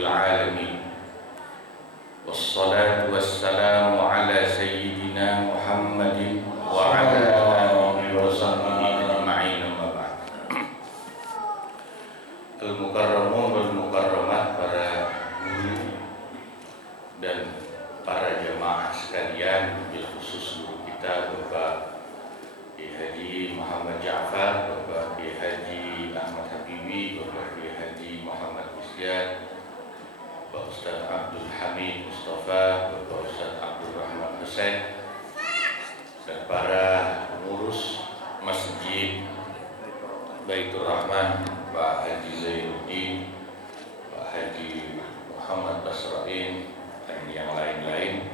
rabbil alamin. Wassalatu wassalamu ala sayyidina Muhammadin wa ala alihi wa sahbihi ajma'in, amma ba'd. Al-mukarramun wal mukarramat, para guru dan para jemaah sekalian, bil khusus guru kita Bapak Kiai Haji Muhammad Ja'far, Bapak Kiai Haji Ahmad Habibi, Bapak Kiai Haji Muhammad Isjad, Bapak Ustaz Abdul Hamid Mustafa, Bapak Ustaz Abdul Rahman Hussein, dan para pengurus Masjid Baitur Rahman, Pak Haji Zainuddin, Pak Haji Muhammad Basrain, dan yang lain-lain.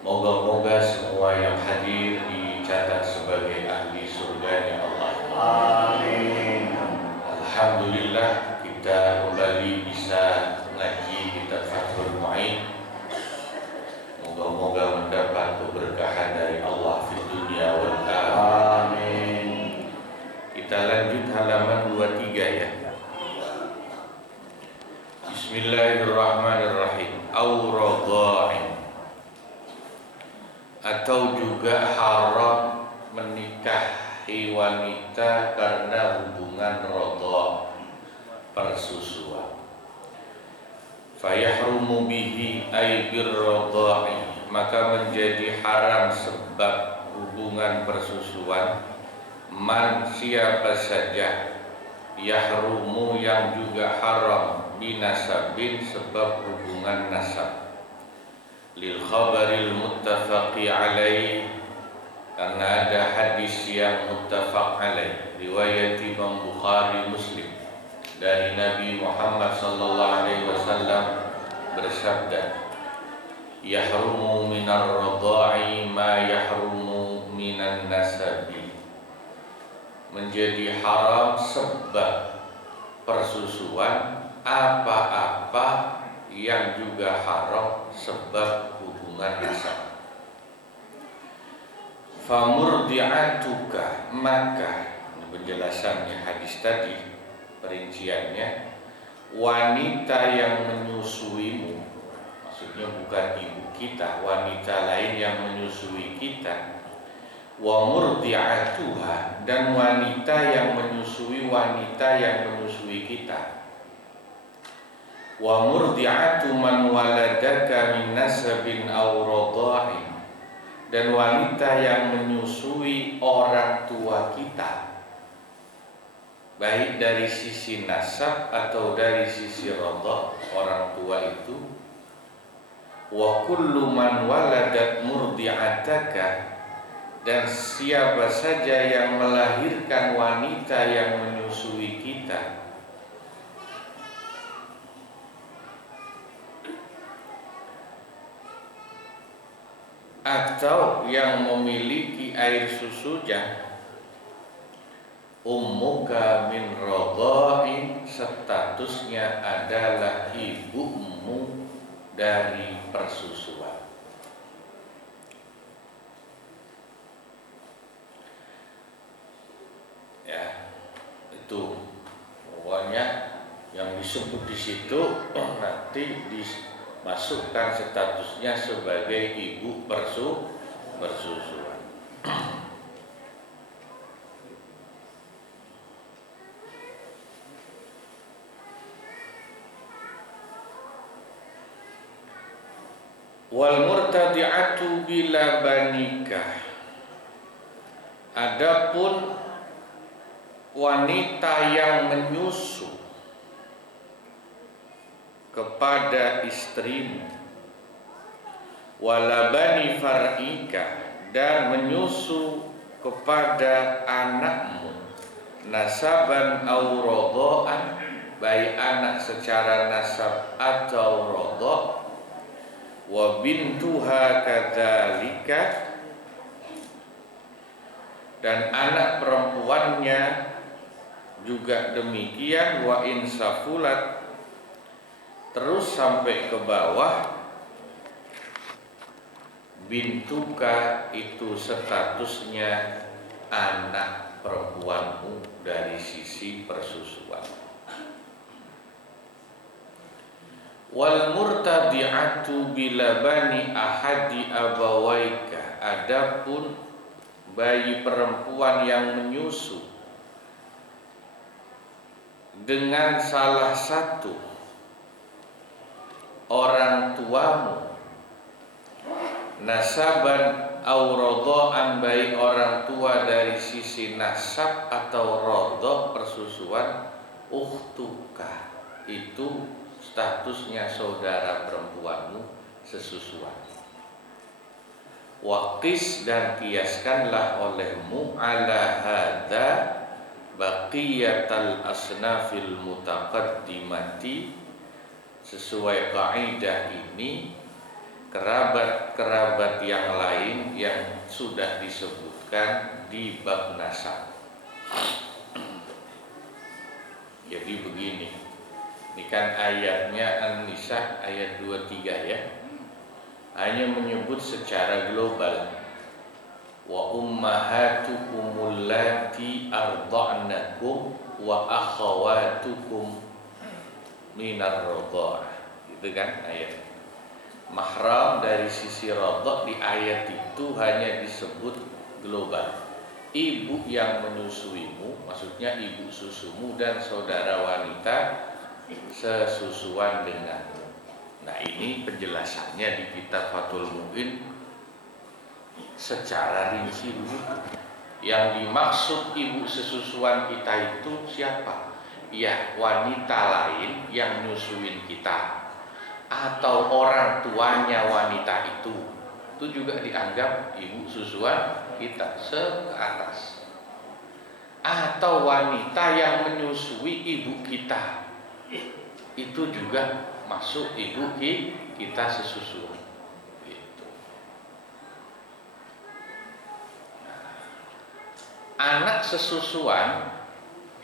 Moga-moga semua yang hadir dicatat sebagai ahli surganya Allah. Amin. Alhamdulillah, kita kembali bisa ngaji kitab Fathul Mu'in. Moga-moga mendapat keberkahan dari Allah di dunia wal akhirah. Amin. Kita lanjut halaman 23 ya. Bismillahirrahmanirrahim. Auradha'in, atau juga haram menikahi wanita karena hubungan radha, persusuan. Fayahrumu bihi ay birradha'i, maka menjadi haram sebab hubungan persusuan man, siapa saja, yahrumu yang juga haram binasabin, sebab hubungan nasab. Lil khabaril muttafaqi alaih, karena ada hadis yang muttafaq alaih, riwayat Imam Bukhari Muslim, dari Nabi Muhammad sallallahu alaihi wasallam bersabda, yahrumu minar radha'i ma yahrumu minan nasabi, menjadi haram sebab persusuan apa-apa yang juga haram sebab hubungan nasab. Famurdi'atuka, maka penjelasannya hadis tadi, perinciannya, wanita yang menyusuimu, maksudnya bukan ibu kita, wanita lain yang menyusui kita. Wa murdi'atuha, dan wanita yang menyusui wanita yang menyusui kita. Wa murdi'atu man waladaka min nasabin aw radha'in, dan wanita yang menyusui orang tua kita, baik dari sisi nasab atau dari sisi radha, orang tua itu. Wa kullu man waladat murdi'ataka, dan siapa saja yang melahirkan wanita yang menyusui kita, atau yang memiliki air susunya, ummuka min radha'in, statusnya adalah ibumu dari persusuan. Ya, itu pokoknya yang disebut di situ nanti dimasukkan statusnya sebagai ibu persusuan. Wal murtadi'atu bila banikah, adapun wanita yang menyusu kepada istrimu, walabani far'ika, dan menyusu kepada anakmu, nasaban aw radha'an, baik anak secara nasab atau radha', wa bintuha kadzalika, dan anak perempuannya juga demikian, wa insafulat, terus sampai ke bawah, bintuka itu statusnya anak perempuanmu dari sisi persusuan. Wal murtadi'atu bilabani ahadi abawaika, adapun bayi perempuan yang menyusu dengan salah satu orang tuamu, nasaban au rodho'an, baik orang tua dari sisi nasab atau rodho persusuan, ukhtuka, itu statusnya saudara perempuanmu sesusuan. Waqis, dan kiaskanlah olehmu ala hadza baqiyatal asnafil mutaqaddimati, sesuai kaidah ini kerabat-kerabat yang lain yang sudah disebutkan di bab nasab. Jadi begini, ini kan ayatnya An-Nisa ayat 23 ya, hanya menyebut secara global. Wa ummahatukum allati arda'nakum wa akhawatukum minar radha'ah, gitu kan ayat. Mahram dari sisi radha' di ayat itu hanya disebut global. Ibu yang menyusuimu, maksudnya ibu susumu dan saudara wanita sesusuan denganmu. Nah, ini penjelasannya di kitab Fathul Mu'in secara rinci begitu. Yang dimaksud ibu sesusuan kita itu siapa? Ya, wanita lain yang nyusuin kita, atau orang tuanya wanita itu juga dianggap ibu susuan kita ke atas. Atau wanita yang menyusui ibu kita, itu juga masuk ibu kita sesusuan. Gitu. Anak sesusuan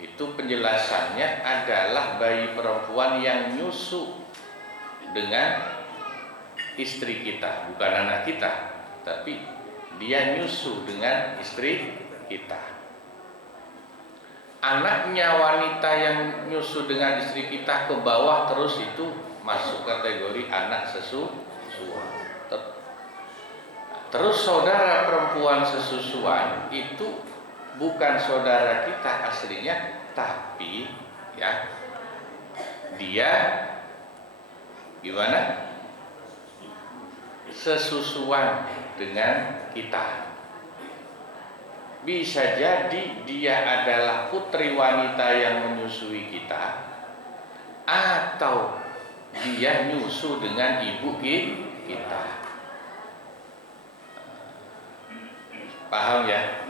itu penjelasannya adalah bayi perempuan yang nyusu dengan istri kita, bukan anak kita, tapi dia nyusu dengan istri kita. Anaknya wanita yang nyusu dengan istri kita ke bawah terus, itu masuk kategori anak sesusuan. Terus saudara perempuan sesusuan itu bukan saudara kita aslinya, tapi ya dia gimana? Sesusuan dengan kita. Bisa jadi dia adalah putri wanita yang menyusui kita, atau dia nyusu dengan ibu kita. Paham ya?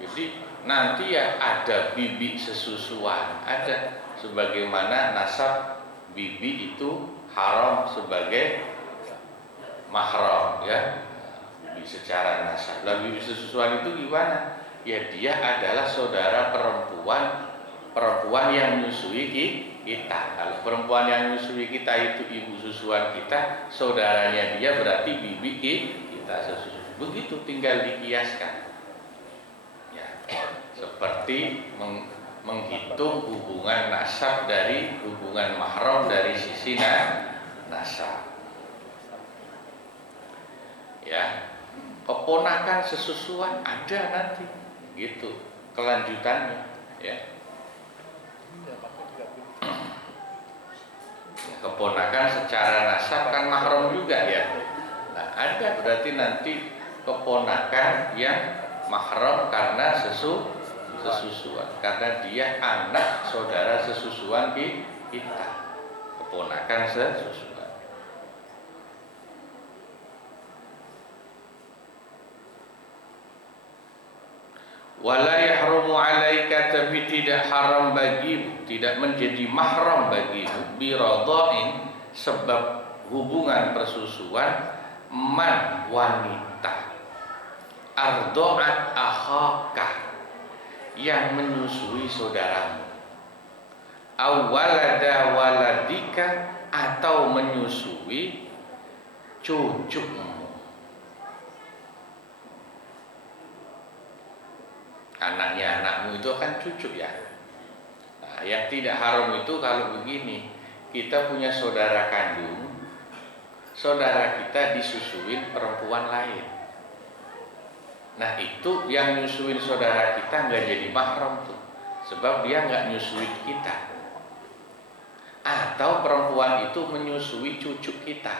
Jadi nanti ya ada bibi sesusuan, ada, sebagaimana nasab bibi itu haram sebagai mahram ya, bibi secara nasab. Lalu bibi sesusuan itu gimana? Ya dia adalah saudara perempuan yang menyusui kita. Kalau perempuan yang menyusui kita itu ibu susuan kita, saudaranya dia berarti bibi kita sesusu. Begitu, tinggal dikiaskan. Ya, seperti menghitung hubungan nasab dari hubungan mahram dari sisi nasab. Ya, keponakan sesusuan ada nanti, gitu kelanjutannya ya. Keponakan secara nasab kan mahram juga ya. Nah, ada berarti nanti keponakan yang mahram karena sesusuan, karena dia anak saudara sesusuan kita, keponakan sesusuan. Wala yahrumu alaika, tapi tidak haram bagimu, tidak menjadi mahram bagimu, biradhain, sebab hubungan persusuan, man wanita, arda'at akhaka, yang menyusui saudaramu, awalada waladika, atau menyusui cucumu. Anaknya anakmu itu kan cucu ya. Nah, yang tidak haram itu kalau begini, kita punya saudara kandung, saudara kita disusuin perempuan lain. Nah itu yang nyusuin saudara kita nggak jadi mahram tuh, sebab dia nggak nyusuin kita. Atau perempuan itu menyusui cucu kita,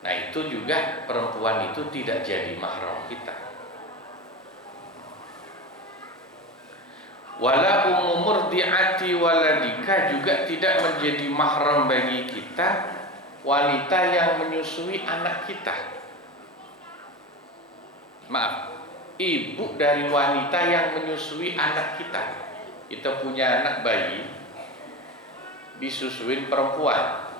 nah itu juga perempuan itu tidak jadi mahram kita. Wala ummu murdi'ati waladika, juga tidak menjadi mahram bagi kita wanita yang menyusui anak kita. Maaf, ibu dari wanita yang menyusui anak kita. Kita punya anak bayi disusuin perempuan.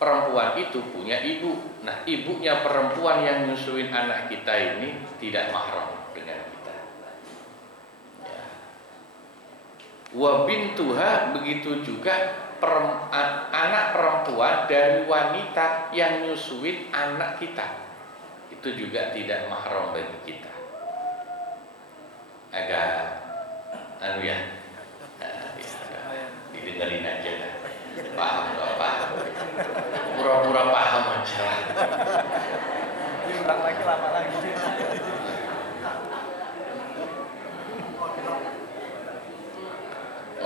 Perempuan itu punya ibu. Nah, ibunya perempuan yang nyusuin anak kita ini tidak mahram dengan kita. Ya. Wa bintuha, begitu juga anak perempuan dari wanita yang nyusuin anak kita. Itu juga tidak mahram bagi kita. Agak ya. Didengerin aja lah. Paham gak paham? Pura-pura paham aja. Diulang lagi lama lagi.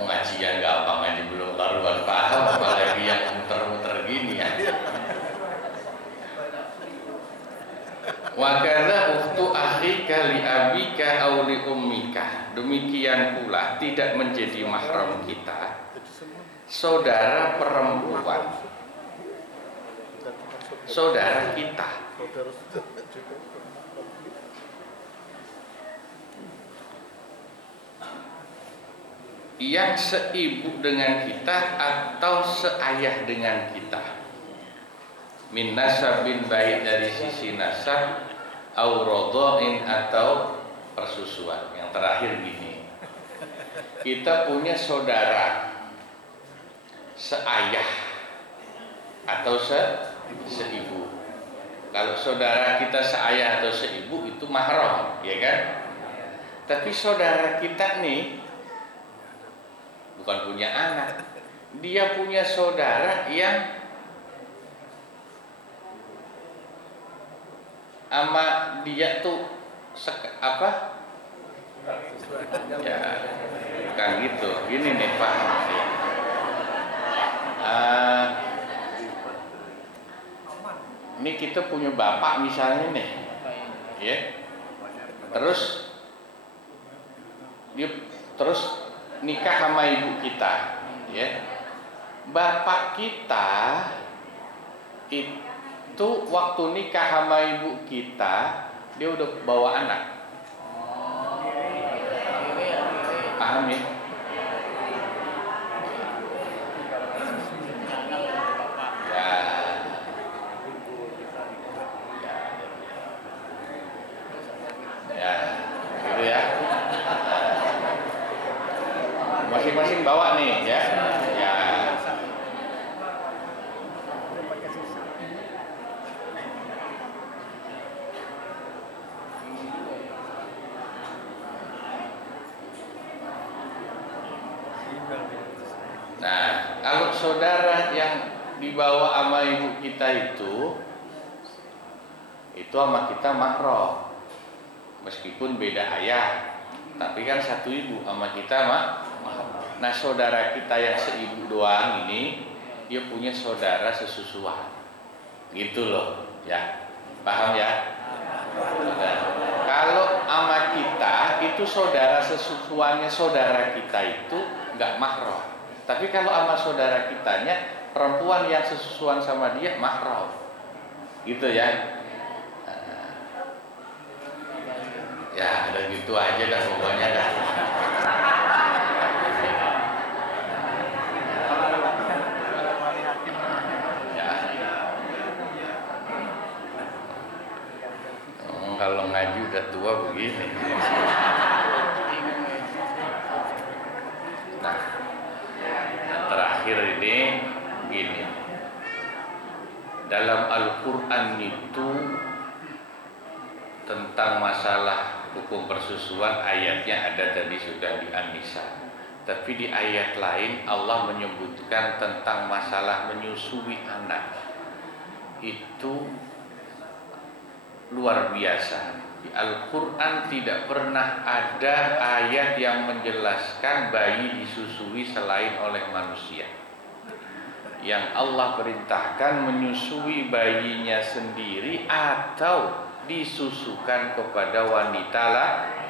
Ngaji yang gampang aja belum karuan paham, apalagi yang muter-muter gini ya. Wa kadza ukhtu akhika li abika aw li ummika. Demikian pula tidak menjadi mahram kita saudara perempuan saudara kita. Yang seibu dengan kita atau seayah dengan kita. Min nasabin, baik dari sisi nasab, au radhain, atau persusuan. Yang terakhir gini, kita punya saudara seayah atau seibu. Kalau saudara kita seayah atau seibu itu mahram, ya kan? Tapi saudara kita nih bukan punya anak, dia punya saudara yang ama dia tuh apa? Ya, bukan gitu. Gini nih paham sih. Ini kita punya bapak misalnya nih, ya. Terus dia nikah sama ibu kita, ya. Bapak kita itu waktu nikah sama ibu kita, dia udah bawa anak. Paham ya? Ya, gitu ya. Masing-masing bawa nih, ya. Ya. Nah, kalau saudara yang dibawa sama ibu kita itu sama kita mahram, meskipun beda ayah, tapi kan satu ibu sama kita mahram. Nah, saudara kita yang seibu doang ini, dia punya saudara sesusuan, gitu loh, ya, paham ya? Nah, kalau sama kita itu saudara sesusuannya saudara kita itu nggak mahram. Tapi kalau sama saudara kitanya perempuan yang sesusuan sama dia mahram, gitu ya. Ya udah gitu aja dah pokoknya dah. Ya. Kalau ngaji udah tua begini. Nah, yang terakhir ini gini. Dalam Al-Quran itu tentang masalah hukum persusuan, ayatnya ada tadi sudah di An-Nisa. Tapi di ayat lain Allah menyebutkan tentang masalah menyusui anak. Itu luar biasa. Di Al-Quran tidak pernah ada ayat yang menjelaskan bayi disusui selain oleh manusia. Yang Allah perintahkan menyusui bayinya sendiri atau disusukan kepada wanita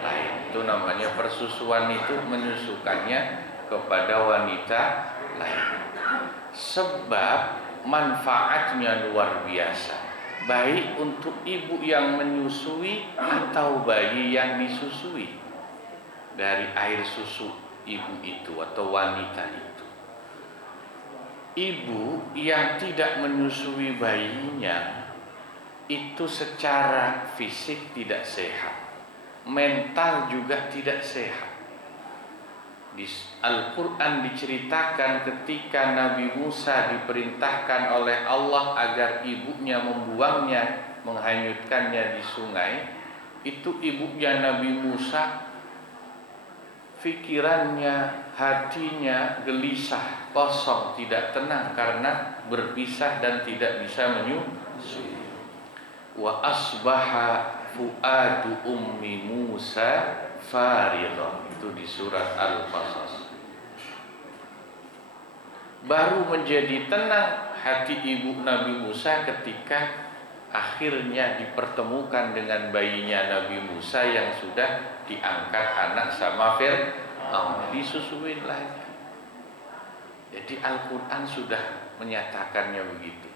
lain. Itu namanya persusuan, itu menyusukannya kepada wanita lain. Sebab manfaatnya luar biasa, baik untuk ibu yang menyusui atau bayi yang disusui dari air susu ibu itu atau wanita itu. Ibu yang tidak menyusui bayinya itu secara fisik tidak sehat, mental juga tidak sehat. Di Al-Quran diceritakan ketika Nabi Musa diperintahkan oleh Allah agar ibunya membuangnya, menghanyutkannya di sungai. Itu ibunya Nabi Musa, pikirannya, hatinya gelisah, kosong, tidak tenang karena berpisah dan tidak bisa menyusui. Wa asbaha fuadu ummi Musa faridha. Itu di surat Al-Qasas. Baru menjadi tenang hati ibu Nabi Musa ketika akhirnya dipertemukan dengan bayinya Nabi Musa yang sudah diangkat anak sama Fir'aun, disusuin lagi. Jadi Al-Quran sudah menyatakannya begitu.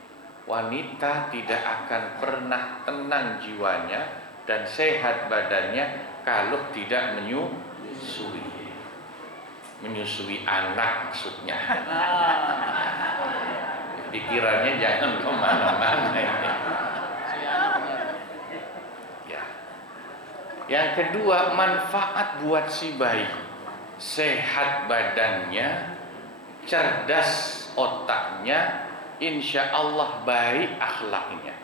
Wanita tidak akan pernah tenang jiwanya dan sehat badannya kalau tidak menyusui anak maksudnya. Pikirannya jangan kemana-mana. Ya. Yang kedua, manfaat buat si bayi, sehat badannya, cerdas otaknya, insya Allah baik akhlaknya.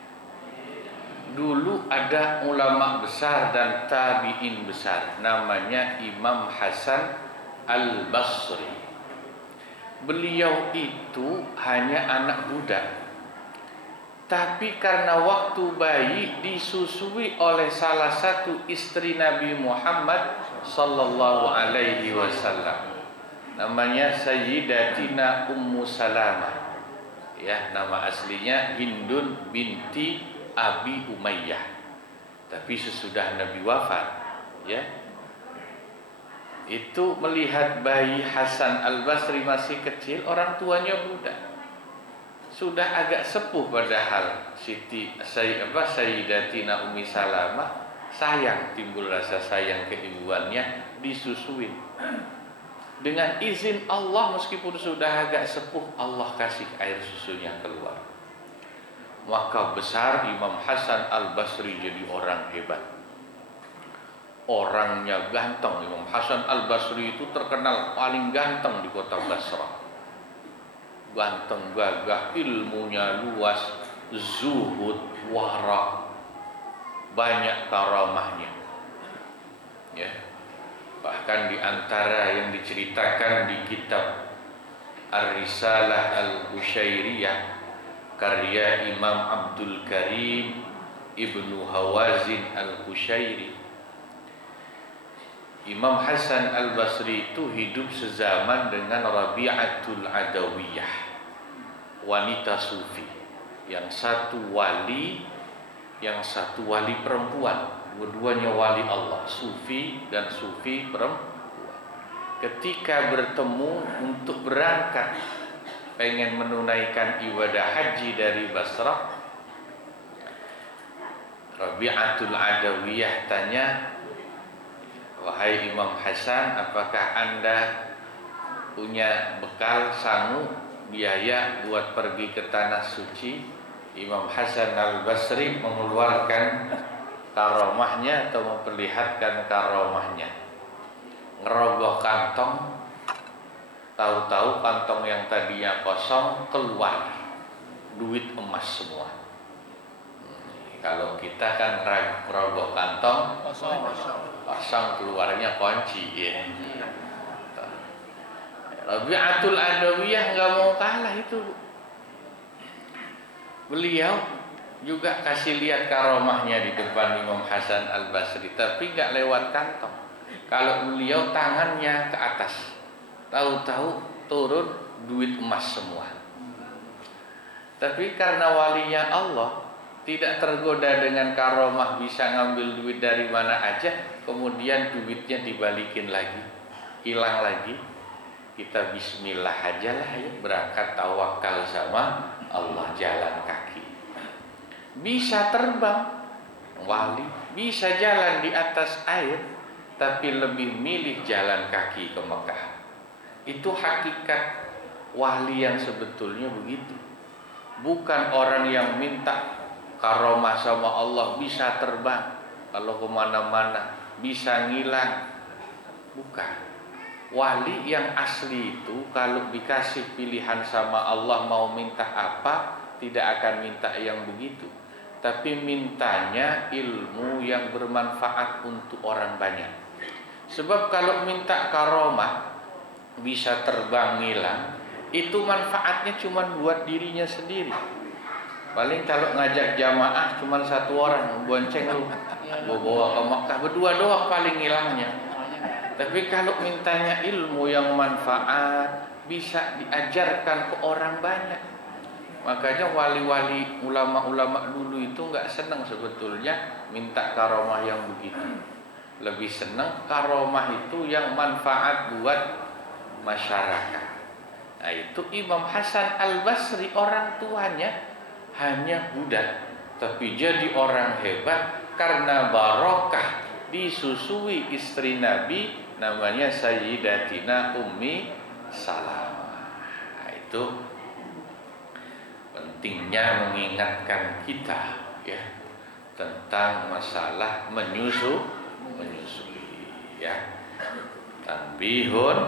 Dulu ada ulama besar dan tabi'in besar, namanya Imam Hasan Al-Basri. Beliau itu hanya anak budak, tapi karena waktu bayi disusui oleh salah satu istri Nabi Muhammad sallallahu alaihi wasallam, namanya Sayyidatina Ummu Salamah. Ya, nama aslinya Hindun binti Abi Umayyah. Tapi sesudah Nabi wafat, ya, itu melihat bayi Hasan Al-Basri masih kecil, orang tuanya muda, sudah agak sepuh, padahal Sayyidatina Ummi Salamah sayang, timbul rasa sayang keibuannya, disusuin. Dengan izin Allah, meskipun sudah agak sepuh, Allah kasih air susunya keluar. Maka besar Imam Hasan Al-Basri jadi orang hebat. Orangnya ganteng. Imam Hasan Al-Basri itu terkenal paling ganteng di kota Basrah. Ganteng, gagah, ilmunya luas, zuhud, wara, banyak karamahnya. Ya. Bahkan di antara yang diceritakan di kitab Ar-Risalah Al-Qushairiyah karya Imam Abdul Karim Ibnu Hawazin Al-Qushairi, Imam Hasan Al-Basri itu hidup sezaman dengan Rabi'atul Adawiyah, wanita sufi, yang satu wali, yang satu wali perempuan, dua-duanya wali Allah, sufi dan sufi perempuan. Ketika bertemu untuk berangkat pengen menunaikan ibadah haji dari Basrah, Rabi'atul Adawiyah tanya, wahai Imam Hasan, apakah Anda punya bekal sangu biaya buat pergi ke tanah suci? Imam Hasan Al-Basri mengeluarkan karomahnya atau memperlihatkan karomahnya, ngerogoh kantong. Tahu-tahu kantong yang tadinya kosong keluar duit emas semua. Kalau kita kan ngerogoh kantong kosong, keluarnya kunci, ya. Rabi'atul Adawiyah nggak mau kalah itu. Beliau juga kasih lihat karomahnya di depan Imam Hasan Al-Basri, tapi nggak lewat kantong. Kalau beliau tangannya ke atas, tahu-tahu turun duit emas semua. Tapi karena walinya Allah tidak tergoda dengan karomah bisa ngambil duit dari mana aja, kemudian duitnya dibalikin lagi, hilang lagi. Kita bismillah aja lah ya, berangkat tawakal sama Allah, jalan kaki. Bisa terbang wali, bisa jalan di atas air, tapi lebih milih jalan kaki ke Mekah. Itu hakikat wali yang sebetulnya begitu. Bukan orang yang minta karomah sama Allah bisa terbang kalau kemana-mana, bisa ngilang. Bukan. Wali yang asli itu kalau dikasih pilihan sama Allah mau minta apa, tidak akan minta yang begitu, tapi mintanya ilmu yang bermanfaat untuk orang banyak. Sebab kalau minta karomah bisa terbang ngilang, itu manfaatnya cuma buat dirinya sendiri. Paling kalau ngajak jamaah cuma satu orang, bonceng lu bawa ke Makkah, berdua doang paling ngilangnya. Tapi kalau mintanya ilmu yang manfaat, bisa diajarkan ke orang banyak. Makanya wali-wali, ulama-ulama dulu itu nggak senang sebetulnya minta karomah yang begitu. Lebih senang karomah itu yang manfaat buat masyarakat. Nah itu Imam Hasan Al-Basri, orang tuanya hanya budak, tapi jadi orang hebat karena barokah disusui istri Nabi namanya Sayyidatina Ummi Salamah. Nah, itu pentingnya mengingatkan kita ya tentang masalah menyusui ya. Tanbihun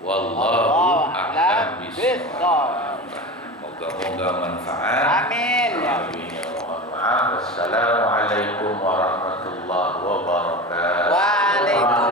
wallahu a'lam bishawab. Moga-moga manfaat.